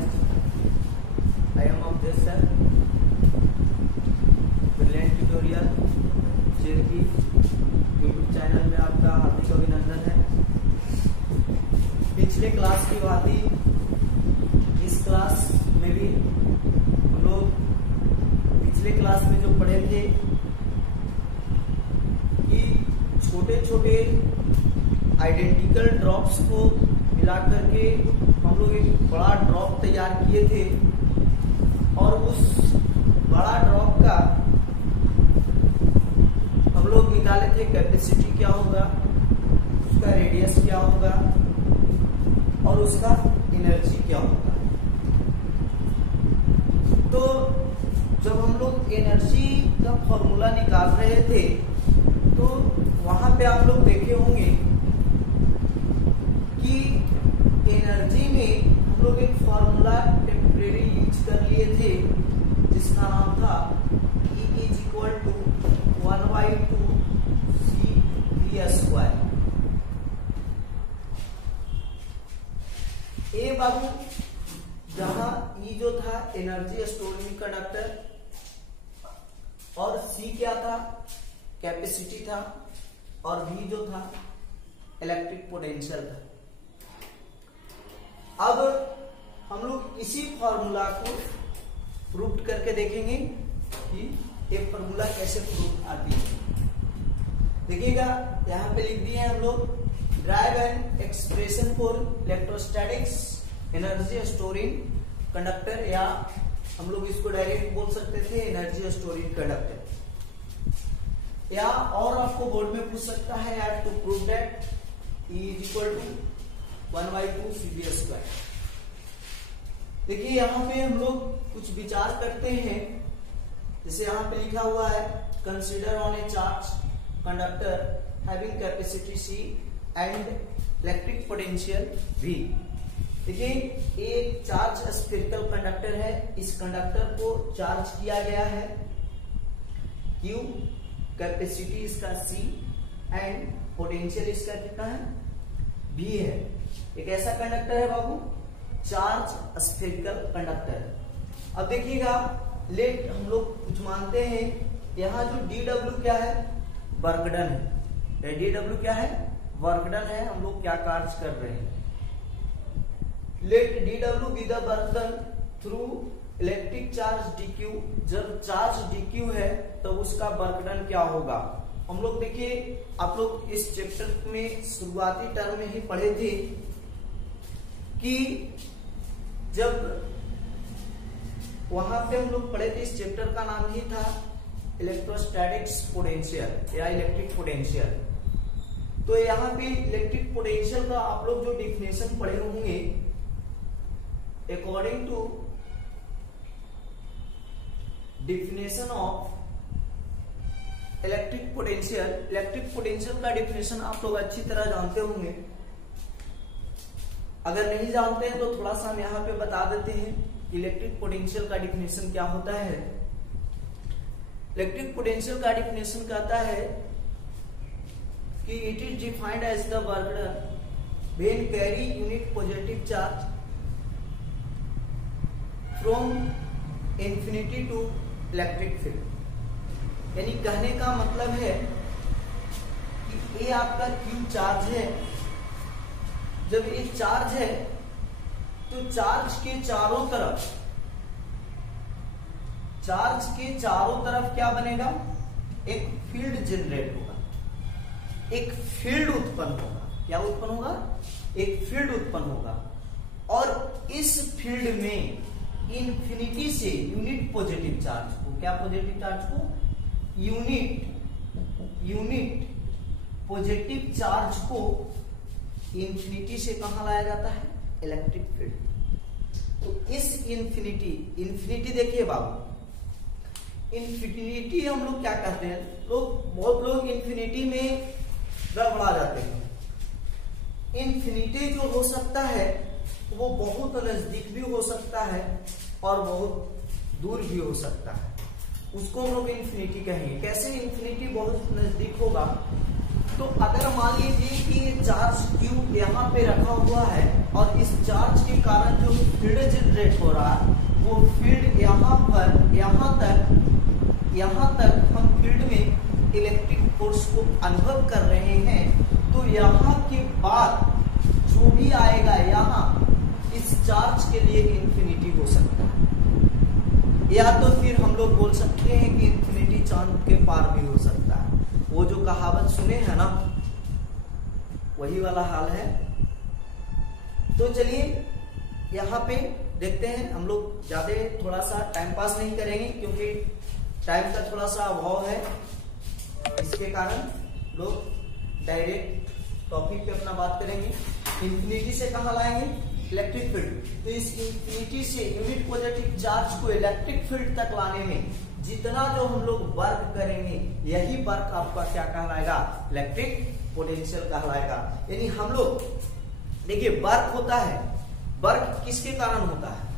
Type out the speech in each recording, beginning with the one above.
guys, I am Avdesh sir, brilliant tutorial जेरकी YouTube channel में आपका हार्दिक अभिनंदन है। पिछले क्लास की भांति इस क्लास में भी हम लोग पिछले क्लास में जो पढ़े थे कि छोटे छोटे आइडेंटिकल ड्रॉप्स को मिला करके हम लोग एक बड़ा ड्रॉप तैयार किए थे और उस बड़ा ड्रॉप का हम लोग निकाले थे कैपेसिटी क्या होगा, उसका रेडियस क्या होगा और उसका एनर्जी क्या होगा। तो जब हम लोग एनर्जी का फॉर्मूला निकाल रहे थे तो वहां पे आप लोग देखे होंगे कि एनर्जी में हम लोग एक फॉर्मूला टेम्परेरी यूज कर लिए थे जिसका नाम था E is equal to 1/2 C3 square. ए बाबू जहां E जो था एनर्जी स्टोरिंग कंडक्टर और C क्या था, कैपेसिटी था और V जो था इलेक्ट्रिक पोटेंशियल था। अब हम लोग इसी फॉर्मूला को प्रूव करके देखेंगे कि ये फॉर्मूला कैसे प्रूव आती है। देखिएगा यहां पे लिख दिए हैं हम लोग, drive an expression for electrostatics energy storing conductor, या हम लोग इसको डायरेक्ट बोल सकते थे एनर्जी स्टोरिंग कंडक्टर, या और आपको बोर्ड में पूछ सकता है यार to prove that E is equal to 1/2 C3 square. देखिए यहाँ पे हम लोग कुछ विचार करते हैं, जैसे यहाँ पे लिखा हुआ है consider on A charge conductor having capacity C and electric potential V। देखिए एक चार्ज स्फेरिकल कंडक्टर है, इस कंडक्टर को चार्ज किया गया है Q, कैपेसिटी इसका C एंड पोटेंशियल इसका कितना है V है। एक ऐसा कंडक्टर है बाबू चार्ज स्फेरिकल कंडक्टर। अब देखिएगा लेट हम लोग कुछ मानते हैं, यहाँ जो dW क्या है, वर्क डन है। dW क्या है, वर्क डन है, हम लोग क्या कार्य कर रहे हैं। Let dW be the work done through electric charge dQ। जब चार्ज dQ है तो उसका वर्क डन क्या होगा। हम लोग देखिए आप लोग इस चैप्टर में शुरुआती टर्म में ही पढ़े थे कि जब वहां पे हम लोग पढ़े थे, इस चैप्टर का नाम ही था इलेक्ट्रोस्टैटिक्स पोटेंशियल या इलेक्ट्रिक पोटेंशियल। तो यहाँ पे इलेक्ट्रिक पोटेंशियल का आप लोग जो डिफिनेशन पढ़े होंगे, according to definition of electric potential का डिफिनेशन आप लोग अच्छी तरह जानते होंगे। अगर नहीं जानते हैं तो थोड़ा सा हम यहाँ पे बता देते हैं कि इलेक्ट्रिक पोटेंशियल का डिफिनेशन क्या होता है। इलेक्ट्रिक पोटेंशियल का डिफिनेशन कहता है कि it is defined as the work done when carry unit positive charge from infinity to electric field. यानी कहने का मतलब है कि ये आपका Q चार्ज है। जब ये चार्ज है तो चार्ज के चारों तरफ क्या बनेगा, एक फील्ड जनरेट होगा, एक फील्ड उत्पन्न होगा। क्या उत्पन्न होगा, एक फील्ड उत्पन्न होगा। और इस फील्ड में इंफिनिटी से यूनिट पॉजिटिव चार्ज को, क्या पॉजिटिव चार्ज को, यूनिट पॉजिटिव चार्ज को इंफिनिटी से कहां लाया जाता है, इलेक्ट्रिक फील्ड। तो इस इंफिनिटी देखिए बाबू, इंफिनिटी हम लोग क्या कहते हैं, बहुत लोग इंफिनिटी में गड़बड़ा जाते हैं। इंफिनिटी जो हो सकता है वो बहुत नजदीक भी हो सकता है और बहुत दूर भी हो सकता है, उसको हम लोग इंफिनिटी कहेंगे। कैसे इंफिनिटी बहुत नजदीक होगा, तो अगर मान लीजिए कि चार्ज Q यहाँ पे रखा हुआ है और इस चार्ज के कारण जो फील्ड जनरेट हो रहा है वो फील्ड यहाँ तक हम फील्ड में इलेक्ट्रिक फोर्स को अनुभव कर रहे हैं, तो यहाँ के बाद जो भी आएगा यहाँ इस चार्ज के लिए इंफिनिटी हो सकता है, या तो फिर हम लोग बोल सकते हैं कि इंफिनिटी चांद के पार भी हो सकता है। वो जो कहावत सुने हैं ना, वही वाला हाल है। तो चलिए यहाँ पे देखते हैं, हम लोग ज्यादा थोड़ा सा टाइम पास नहीं करेंगे क्योंकि टाइम का थोड़ा सा अभाव है, इसके कारण लोग डायरेक्ट टॉपिक पे अपना बात करेंगे। इंफिनिटी से कहाँ लाएंगे? Electric field. तो इस इंफिनिटी से यूनिट पॉजिटिव चार्ज को इलेक्ट्रिक फील्ड तक लाने में जितना जो हम लोग वर्क करेंगे, यही वर्क आपका क्या कहलाएगा? इलेक्ट्रिक पोटेंशियल कहलाएगा। यानी हम लोग देखिए वर्क होता है, वर्क किसके कारण होता है?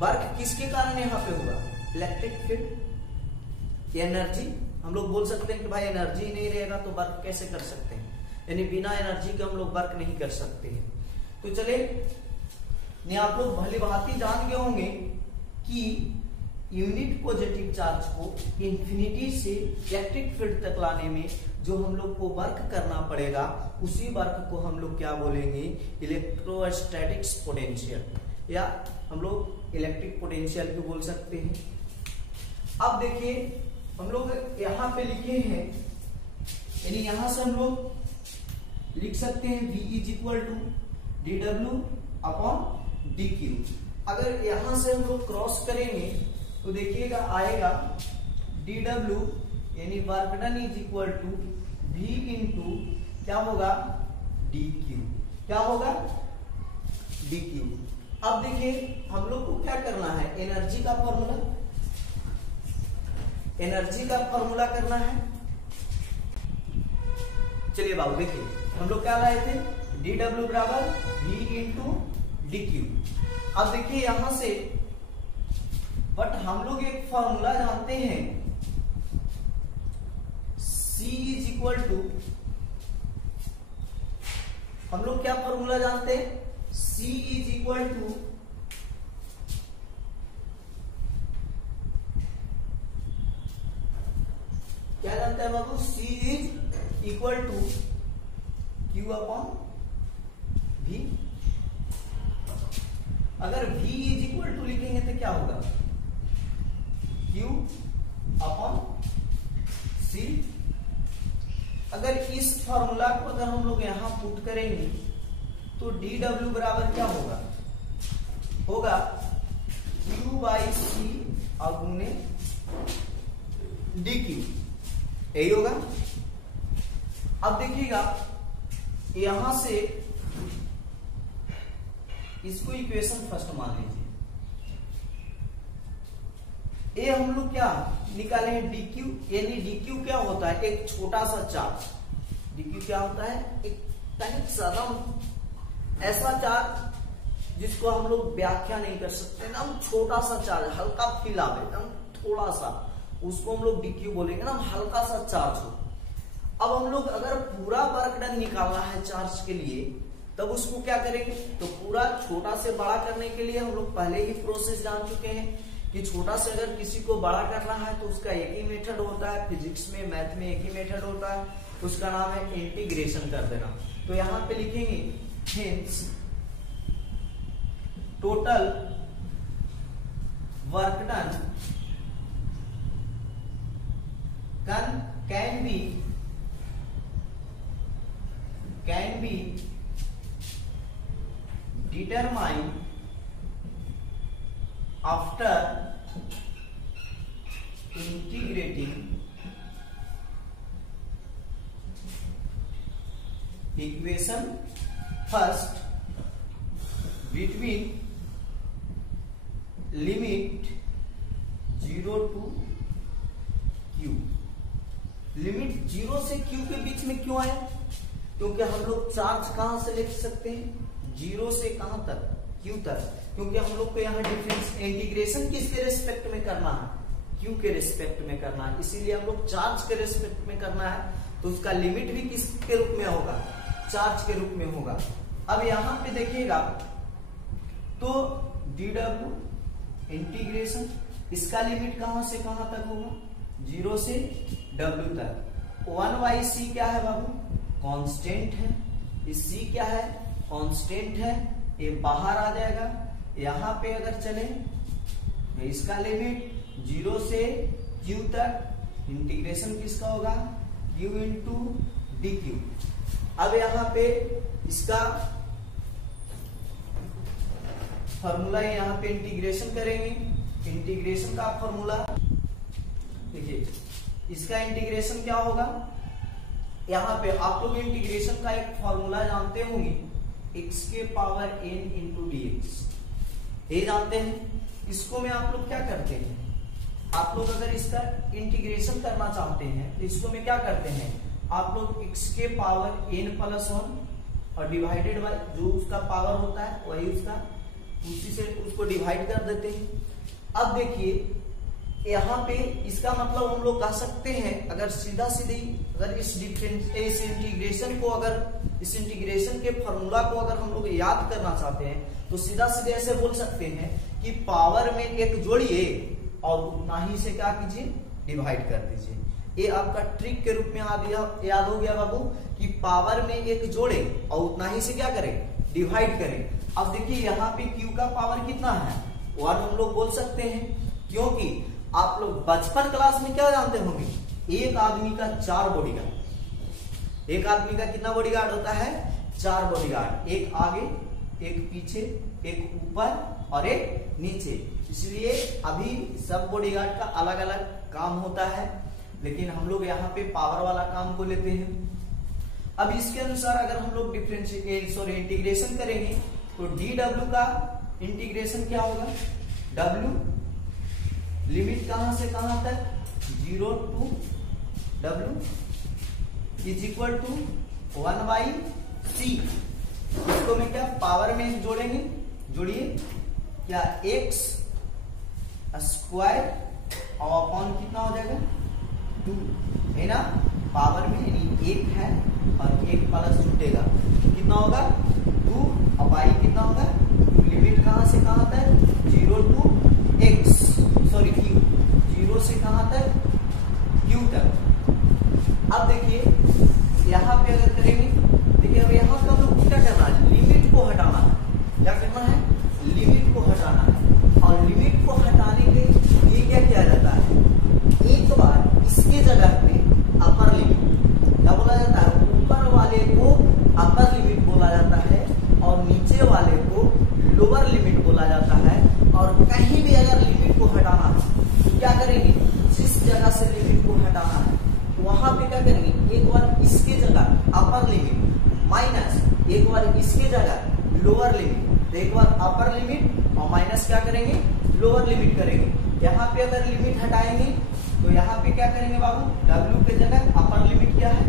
वर्क किसके कारण यहाँ पे हुआ? Electric field, energy. हम लोग बोल सकते हैं कि भाई एनर्जी नहीं रहेगा तो वर्क कैसे कर सकते हैं, यानी बिना एनर्जी के हम लोग वर्क नहीं कर सकते हैं। तो चले, आप लोग भली भांति जान गए होंगे कि यूनिट पॉजिटिव चार्ज को इंफिनिटी से इलेक्ट्रिक फील्ड तक लाने में जो हम लोग को वर्क करना पड़ेगा, उसी वर्क को हम लोग क्या बोलेंगे? इलेक्ट्रोस्टैटिक्स पोटेंशियल, या हम लोग इलेक्ट्रिक पोटेंशियल भी बोल सकते हैं। अब देखिए हम लोग यहाँ पे लिखे हैं, यानी यहां से हम लोग लिख सकते हैं V is equal to dW upon dQ। अगर यहां से हम लोग क्रॉस करेंगे तो देखिएगा आएगा dW यानी work done is equal to V into क्या होगा? dQ। क्या होगा? dQ। अब देखिए हम लोग को क्या करना है? एनर्जी का फॉर्मूला करना है। चलिए बाबू देखिए हम लोग क्या लाए थे? dW बराबर V इंटू dQ। अब देखिए यहां से बट हम लोग एक फॉर्मूला जानते हैं, C इज इक्वल टू, हम लोग क्या फॉर्मूला जानते हैं? C इज इक्वल टू क्या जानते हैं बाबू? C is equal to Q upon V। अगर V इज इक्वल टू लिखेंगे तो क्या होगा? Q upon C। अगर इस फॉर्मूला को अगर हम लोग यहां पुट करेंगे तो dW बराबर क्या होगा? होगा Q बाई C अगुने dQ, यही होगा। अब देखिएगा यहां से इसको इक्वेशन फर्स्ट मान लीजिए, ये हम लोग क्या निकाले हैं? dQ, यानी dQ क्या होता है? एक छोटा सा चार्ज। dQ क्या होता है? एक तनिक सा ऐसा चार्ज जिसको हम लोग व्याख्या नहीं कर सकते ना, छोटा सा चार्ज, हल्का फील आवे एकदम थोड़ा सा, उसको हम लोग dQ बोलेंगे ना, हल्का सा चार्ज हो। अब हम लोग अगर पूरा वर्क डन निकालना है चार्ज के लिए, तब उसको क्या करेंगे? तो पूरा छोटा से बड़ा करने के लिए हम लोग पहले ही प्रोसेस जान चुके हैं कि छोटा से अगर किसी को बड़ा करना है तो उसका एक ही मेथड होता है, फिजिक्स में मैथ में एक ही मेथड होता है, उसका नाम है इंटीग्रेशन कर देना। तो यहां पे लिखेंगे hence total work done can be determined after integrating equation first between limit 0 to q। Limit 0 से q के बीच में क्यों आया? क्योंकि हम लोग चार्ज कहां से लिख सकते हैं? 0 से कहां तक? q तक। क्योंकि हम लोग को यहाँ डिफरेंस इंटीग्रेशन किसके रिस्पेक्ट में करना है? q के रिस्पेक्ट में करना है, इसीलिए हम लोग चार्ज के रिस्पेक्ट में करना है, तो उसका लिमिट भी किसके रूप में होगा? चार्ज के रूप में होगा। अब यहाँ पे देखिएगा तो डी डब्ल्यू इंटीग्रेशन, इसका लिमिट कहां से कहां तक होगा, 0 से डब्ल्यू तक। 1/c क्या है बाबू, कांस्टेंट है, इस c क्या है, कांस्टेंट है, ये बाहर आ जाएगा। यहां पे अगर चले इसका लिमिट 0 से q तक, इंटीग्रेशन किसका होगा, q इंटू डी क्यू। अब यहां पे इसका फॉर्मूला, यहां पे इंटीग्रेशन करेंगे, इंटीग्रेशन का फॉर्मूला देखिए, इसका इंटीग्रेशन क्या होगा, यहां पे आप लोग इंटीग्रेशन का एक फॉर्मूला जानते होंगे, x के power n into D x, ये जानते हैं। इसको में आप लोग क्या करते हैं, आप लोग अगर इसका इंटीग्रेशन करना चाहते हैं तो इसको में क्या करते हैं, आप लोग x के पावर n प्लस 1 और डिवाइडेड बाय जो उसका पावर होता है वही उसका, उसी से उसको डिवाइड कर देते हैं। अब देखिए यहाँ पे इसका मतलब हम लोग कह सकते हैं, अगर सीधा सीधी अगर इस इंटीग्रेशन को, अगर इस इंटीग्रेशन के फॉर्मूला को अगर हम लोग याद करना चाहते हैं तो सीधा सीधे ऐसे बोल सकते हैं कि पावर में एक जोड़िए और उतना ही से क्या कीजिए, डिवाइड कर दीजिए। ये आपका ट्रिक के रूप में याद हो गया बाबू कि पावर में एक जोड़े और उतना ही से क्या करें, डिवाइड करें। अब देखिए यहाँ पे Q का पावर कितना है, 1 हम लोग बोल सकते हैं, क्योंकि आप लोग बचपन क्लास में क्या जानते होंगे, एक आदमी का 4 बॉडीगार्ड, एक आदमी का कितना बॉडीगार्ड होता है, 4 बॉडीगार्ड, एक आगे, एक पीछे, एक ऊपर और एक नीचे। इसलिए अभी सब बॉडीगार्ड का अलग अलग काम होता है, लेकिन हम लोग यहाँ पे पावर वाला काम को लेते हैं। अब इसके अनुसार अगर हम लोग इंटीग्रेशन करेंगे तो डी डब्ल्यू का इंटीग्रेशन क्या होगा, डब्ल्यू लिमिट कहां से कहां तक, 0 to W is equal to 1/c। इसको में क्या पावर में जोड़ेंगे, जोड़िए क्या, x स्क्वायर और अपॉन कितना हो जाएगा, 2 है ना, पावर में यानी 1 है और 1 प्लस छूटेगा, कितना होगा 2 और y कितना होगा, लिमिट कहां से कहां तक, 0 टू x सॉरी q, 0 से कहां तक, q तक। अब देखिए यहाँ पे अगर करेंगे, देखिए अब यहाँ पे हम लोग क्या करना है, लिमिट को हटाना है, क्या करना है, लिमिट को हटाना है। और लिमिट को हटाने के लिए क्या किया जाता है, एक बार इसके जगह पे अपर लिमिट क्या बोला जाता है, ऊपर वाले को अपर लिमिट बोला जाता है और नीचे वाले को लोअर लिमिट बोला जाता है। और कहीं भी अगर लिमिट को हटाना है तो क्या करेंगे, जिस जगह से लिमिट को हटाना है वहां पे क्या करेंगे, एक बार इसके जगह अपर लिमिट माइनस एक बार इसके जगह लोअर लिमिट, तो एक बार अपर लिमिट और माइनस क्या करेंगे, लोअर लिमिट करेंगे। यहाँ पे अगर लिमिट हटाएंगे तो यहाँ पे क्या करेंगे बाबू, W के जगह अपर लिमिट क्या है,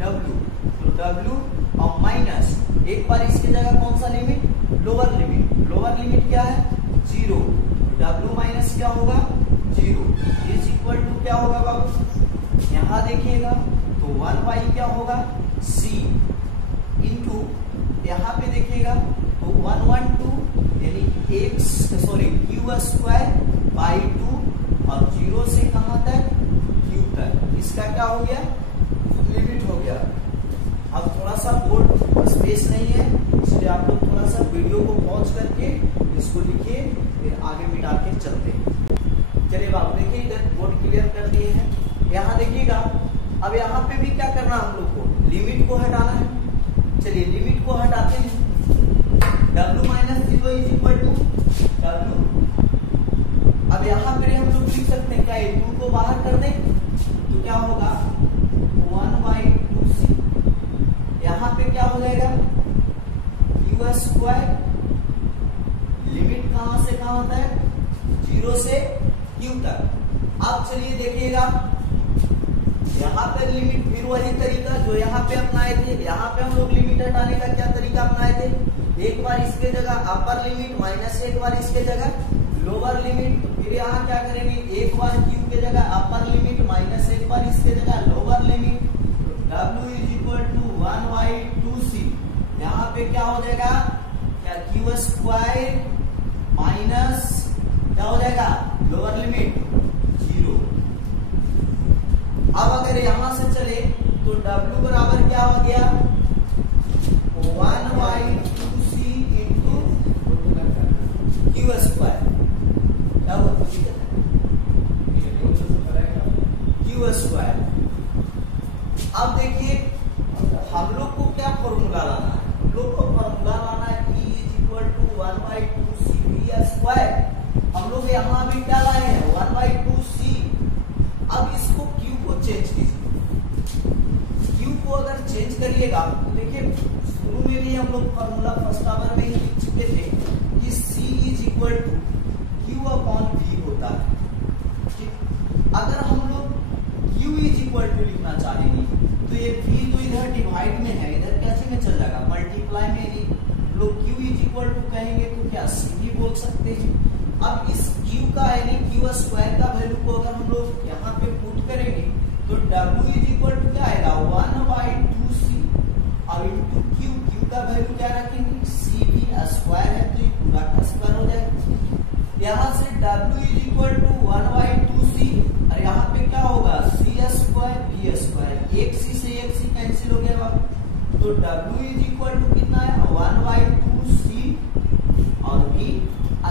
W, तो W और माइनस एक बार इसकी जगह कौन सा limit, lower limit, lower limit क्या है 0, तो W माइनस क्या होगा 0 इज इक्वल टू क्या होगा बाबू, यहाँ देखिएगा तो 1/, क्या होगा C इंटू यहाँ पे देखिएगा तो 112 यानी q स्क्वायर बाई 2 और 0 से कहां तक, q तक, इसका क्या हो गया, लिमिट हो गया। अब थोड़ा सा बोर्ड स्पेस नहीं है, इसलिए आप लोग थोड़ा सा वीडियो को पॉज करके इसको लिखिए, फिर आगे मिटा के चलते हैं। चलिए बाबू देखिए इधर बोर्ड क्लियर कर दिए हैं। यहाँ देखिएगा अब यहाँ पे भी क्या करना हम लोग को, लिमिट को हटाना है। चलिए लिमिट को हटाते हैं, W minus 0 is equal to W। अब यहाँ पे हम लोग लिख सकते हैं क्या, 2 को बाहर कर दें तो क्या होगा 1/2c। यहाँ पे क्या हो जाएगा q स्क्वायर, लिमिट कहां से कहां होता है 0 से q तक। अब चलिए देखिएगा यहाँ पे लिमिट फिर वही तरीका जो यहाँ पे अपनाए थे, यहाँ पे हम लोग लिमिट हटाने का क्या तरीका अपनाए थे, एक बार इसके जगह अपर लिमिट माइनस एक बार इसके जगह लोअर लिमिट, फिर यहाँ क्या करेंगे एक बार q के जगह अपर लिमिट माइनस एक बार इसके जगह lower limit, w is equal to 1/2c। यहाँ पे क्या हो जाएगा क्या, q स्क्वायर माइनस क्या हो जाएगा, लोअर लिमिट 0। अब अगर यहां से चले तो W बराबर क्या हो गया, 1/2c इंटू क्यू स्क्वायर। क्या हुआ, कुछ क्यू स्क्वायर। अब देखिए हम लोग को क्या फॉर्मूला लाना है, हम लोग को फॉर्मूला लाना है E = 1/2cv स्क्वायर। हम लोग यहाँ भी क्या लाए हैं, 1/2c। अब इसको Q को चेंज कीजिए। Q को अगर चेंज करिएगा तो देखिए शुरू में भी हम लोग फॉर्मूला फर्स्ट आवर में ही लिख चुके थे कि C = Q/V होता है। ठीक, अगर हम लोग Q = लिखना चाहेंगे तो ये V तो इधर डिवाइड में है, इधर कैसे में चल जाएगा, मल्टीप्लाई में ही लोग Q = कहेंगे तो क्या C भी बोल सकते हैं। अब इस Q का यानी क्यू स्क्वायर का वैल्यू को अगर हम लोग यहाँ पे पुट करेंगे तो W = क्या आएगा, 1/2c और इंटू Q का वैल्यू क्या रखेंगे, CV स्क्वायर है तो ये पूरा का स्क्वायर हो जाएगा। यहाँ से W = 1/2c और यहाँ पे क्या होगा, C स्क्वायर V स्क्वायर, एक C से एक C कैंसिल हो गया। तो W = कितना है, 1/2c और V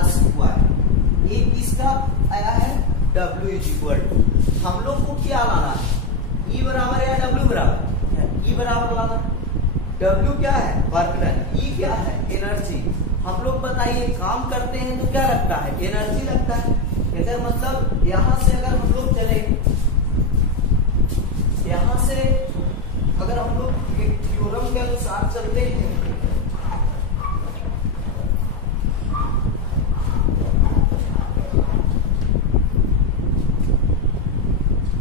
स्क्वायर। एक इसका आया है W = हम लोग को क्या लाना है, E बराबर या W बराबर, E बराबर लाना है। W क्या है, वर्क डन, E क्या है, एनर्जी। हम लोग बताइए काम करते हैं तो क्या लगता है, एनर्जी लगता है। अगर मतलब यहां से अगर हम लोग चले, यहां से अगर हम लोग एक थ्योरम के अनुसार चलते हैं,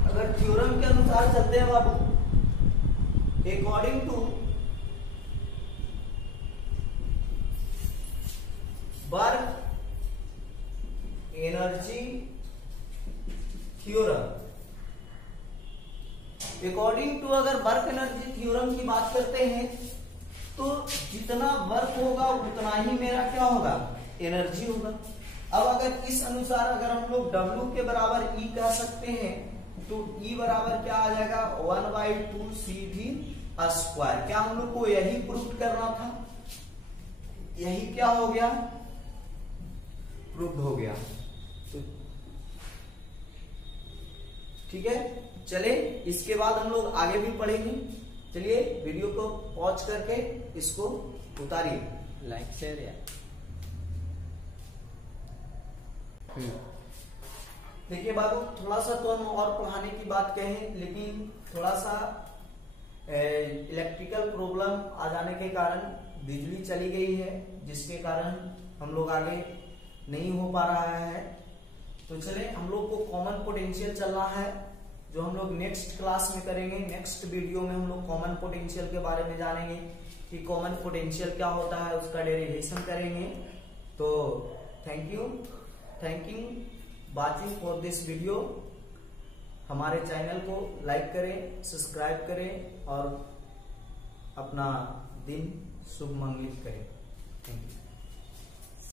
अगर थ्योरम के अनुसार चलते हैं बाबू, according to work energy theorem, according to अगर वर्क एनर्जी थ्योरम की बात करते हैं तो जितना वर्क होगा उतना ही मेरा क्या होगा, एनर्जी होगा। अब अगर इस अनुसार अगर हम लोग W के बराबर E कह सकते हैं तो E बराबर क्या आ जाएगा, 1/2cv स्क्वायर। क्या हम लोग को यही प्रूव करना था, यही क्या हो गया, प्रूव हो गया। तो ठीक है, चले इसके बाद हम लोग आगे भी पढ़ेंगे। चलिए वीडियो को पॉज करके इसको उतारिए, लाइक शेयर या देखिए बाबू, थोड़ा सा तो हम और पढ़ाने की बात कहें, लेकिन थोड़ा सा इलेक्ट्रिकल प्रॉब्लम आ जाने के कारण बिजली चली गई है, जिसके कारण हम लोग आगे नहीं हो पा रहा है। तो चले हम लोग को कॉमन पोटेंशियल चलना है, जो हम लोग नेक्स्ट क्लास में करेंगे। नेक्स्ट वीडियो में हम लोग कॉमन पोटेंशियल के बारे में जानेंगे कि कॉमन पोटेंशियल क्या होता है, उसका डेरिवेशन करेंगे। तो thank you watching for this video. हमारे चैनल को लाइक करें, सब्सक्राइब करें और अपना दिन शुभ मंगलित करें। Thank you.